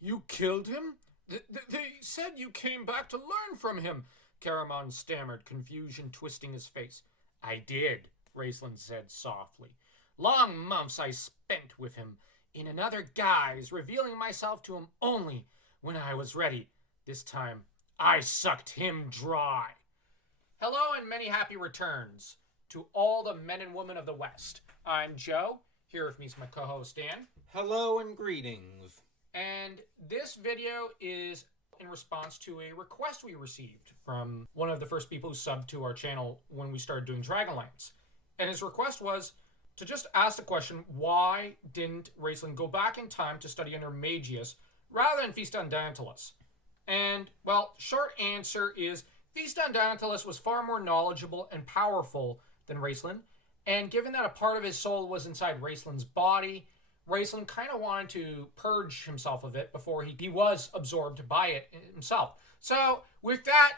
You killed him? They said you came back to learn from him, Caramon stammered, confusion twisting his face. I did, Raistlin said softly. Long months I spent with him, in another guise, revealing myself to him only when I was ready. This time, I sucked him dry. Hello and many happy returns to all the men and women of the West. I'm Joe. Here with me is my co-host Dan. Hello and greetings. And this video is in response to a request we received from one of the first people who subbed to our channel when we started doing Dragonlance. And his request was to just ask the question, why didn't Raistlin go back in time to study under Magius rather than Fistandantilus? And, well, short answer is Fistandantilus was far more knowledgeable and powerful than Raistlin, and given that a part of his soul was inside Raistlin's body, Raistlin kind of wanted to purge himself of it before he was absorbed by it himself. So, with that,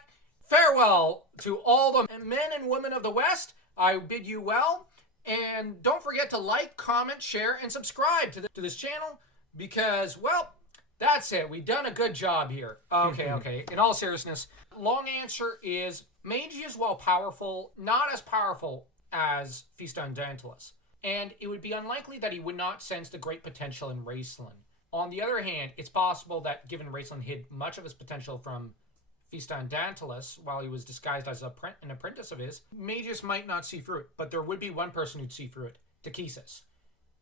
farewell to all the men and women of the West. I bid you well, and don't forget to like, comment, share, and subscribe to this channel, because, well, that's it. We've done a good job here. Okay. In all seriousness, long answer is Magius, while powerful, not as powerful as Fistandantilus. And it would be unlikely that he would not sense the great potential in Raistlin. On the other hand, it's possible that given Raistlin hid much of his potential from Fistandantilus while he was disguised as an apprentice of his, Magius might not see through it, but there would be one person who'd see through it, Takhisis.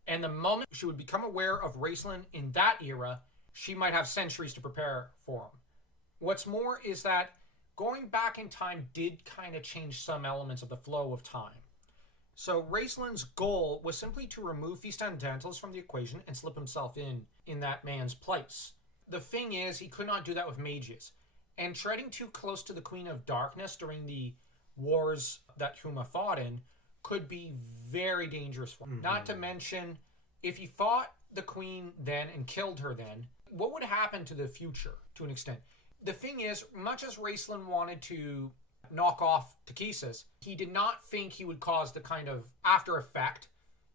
And the moment she would become aware of Raistlin in that era, she might have centuries to prepare for him. What's more is that going back in time did kind of change some elements of the flow of time. So Raistlin's goal was simply to remove Fistandantilus from the equation and slip himself in that man's place. The thing is, he could not do that with Magius. And treading too close to the Queen of Darkness during the wars that Huma fought in could be very dangerous for him. Not to mention, if he fought the Queen then and killed her then, what would happen to the future to an extent? The thing is, much as Raistlin wanted to knock off Takhisis, he did not think he would cause the kind of after effect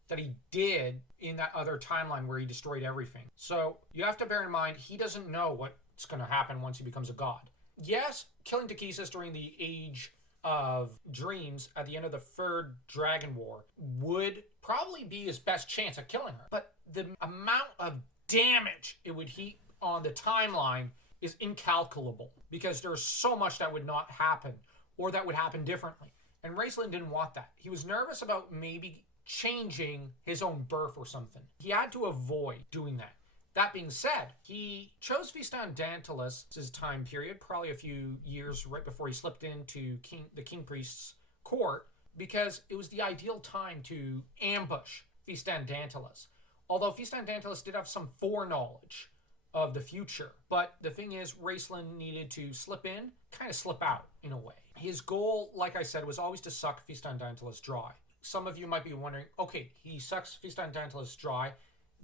that he did in that other timeline where he destroyed everything. So you have to bear in mind, he doesn't know what's going to happen once he becomes a god. Yes, killing Takhisis during the Age of Dreams at the end of the third Dragon War would probably be his best chance at killing her. But the amount of damage it would heap on the timeline is incalculable, because there's so much that would not happen, or that would happen differently. And Raistlin didn't want that. He was nervous about maybe changing his own birth or something. He had to avoid doing that. That being said, he chose Fistandantilus' time period, probably a few years right before he slipped into the King Priest's court, because it was the ideal time to ambush Fistandantilus. Although Fistandantilus did have some foreknowledge of the future. But the thing is, Raistlin needed to slip in, kind of slip out in a way. His goal, like I said, was always to suck Fistandantilus dry. Some of you might be wondering, okay, he sucks Fistandantilus dry.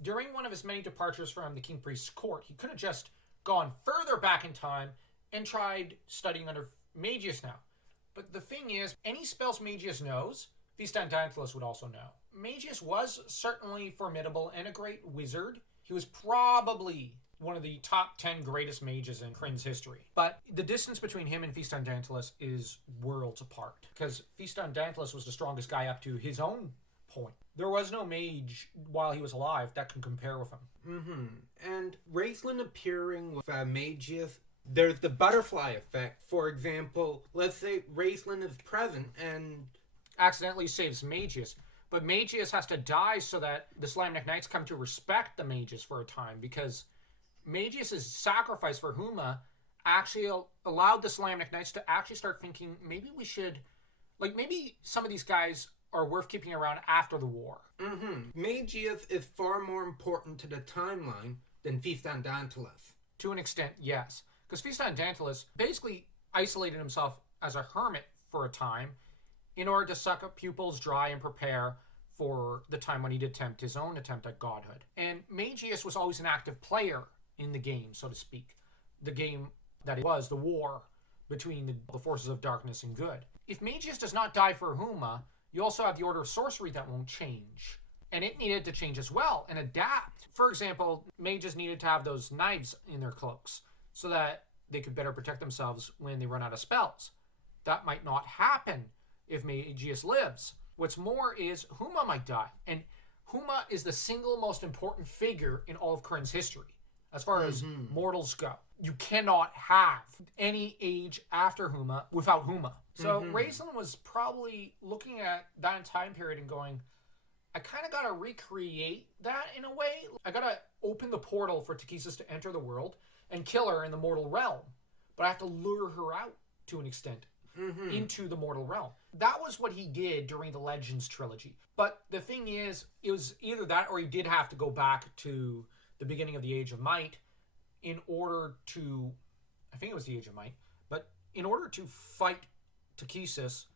During one of his many departures from the King Priest's court, he could have just gone further back in time and tried studying under Magius now. But the thing is, any spells Magius knows, Fistandantilus would also know. Magius was certainly formidable and a great wizard. He was probably one of the top 10 greatest mages in Krynn's history. But the distance between him and Fistandantilus is worlds apart, because Fistandantilus was the strongest guy up to his own point. There was no mage while he was alive that could compare with him. And Raistlin appearing with Magius, there's the butterfly effect. For example, let's say Raistlin is present and accidentally saves Magius. But Magius has to die so that the Slime-Neck Knights come to respect the mages for a time, because Magius' sacrifice for Huma actually allowed the Slime-Neck Knights to actually start thinking, maybe we should, maybe some of these guys are worth keeping around after the war. Magius is far more important to the timeline than Fistandantilus. To an extent, yes. Because Fistandantilus basically isolated himself as a hermit for a time in order to suck up pupils dry and prepare for the time when he'd attempt his own attempt at godhood. And Magius was always an active player in the game, so to speak. The game that it was, the war between the forces of darkness and good. If Magius does not die for Huma, you also have the Order of Sorcery that won't change. And it needed to change as well and adapt. For example, mages needed to have those knives in their cloaks so that they could better protect themselves when they run out of spells. That might not happen if Magius lives. What's more is Huma might die. And Huma is the single most important figure in all of Krynn's history as far as mortals go. You cannot have any age after Huma without Huma. So Raistlin was probably looking at that time period and going, I kind of got to recreate that in a way. I got to open the portal for Takhisis to enter the world and kill her in the mortal realm. But I have to lure her out to an extent into the mortal realm. That was what he did during the Legends trilogy. But the thing is, it was either that or he did have to go back to the beginning of the Age of Might in order to, I think it was the Age of Might, but in order to fight Takhisis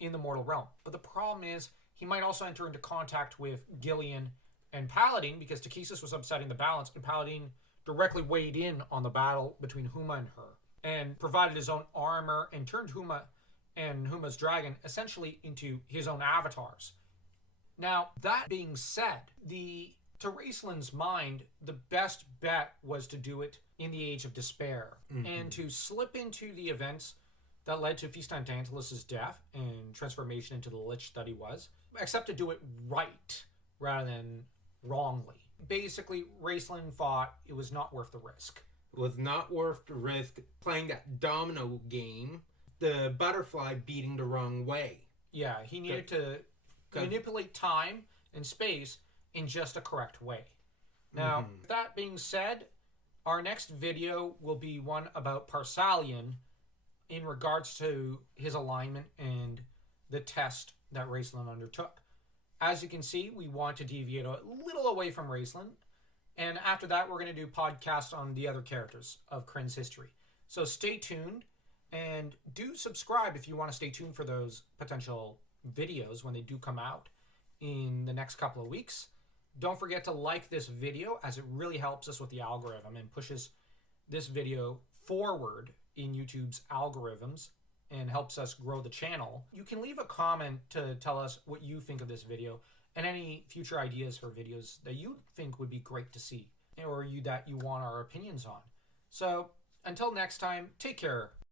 in the mortal realm. But the problem is, he might also enter into contact with Gillian and Paladin because Takhisis was upsetting the balance, and Paladin directly weighed in on the battle between Huma and her and provided his own armor and turned Huma and Huma's dragon essentially into his own avatars. Now, that being said, to Raistlin's mind, the best bet was to do it in the Age of Despair and to slip into the events that led to Fistandantilus' death and transformation into the Lich that he was, except to do it right rather than wrongly. Basically, Raistlin thought it was not worth the risk. It was not worth the risk playing that domino game, the butterfly beating the wrong way. Yeah, he needed to manipulate time and space in just a correct way. Now, that being said, our next video will be one about Parsalian in regards to his alignment and the test that Raistlin undertook. As you can see, we want to deviate a little away from Raistlin, and after that, we're going to do podcasts on the other characters of Krynn's history. So stay tuned, and do subscribe if you want to stay tuned for those potential videos when they do come out in the next couple of weeks. Don't forget to like this video, as it really helps us with the algorithm and pushes this video forward in YouTube's algorithms and helps us grow the channel. You can leave a comment to tell us what you think of this video and any future ideas for videos that you think would be great to see or that you want our opinions on. So until next time, take care.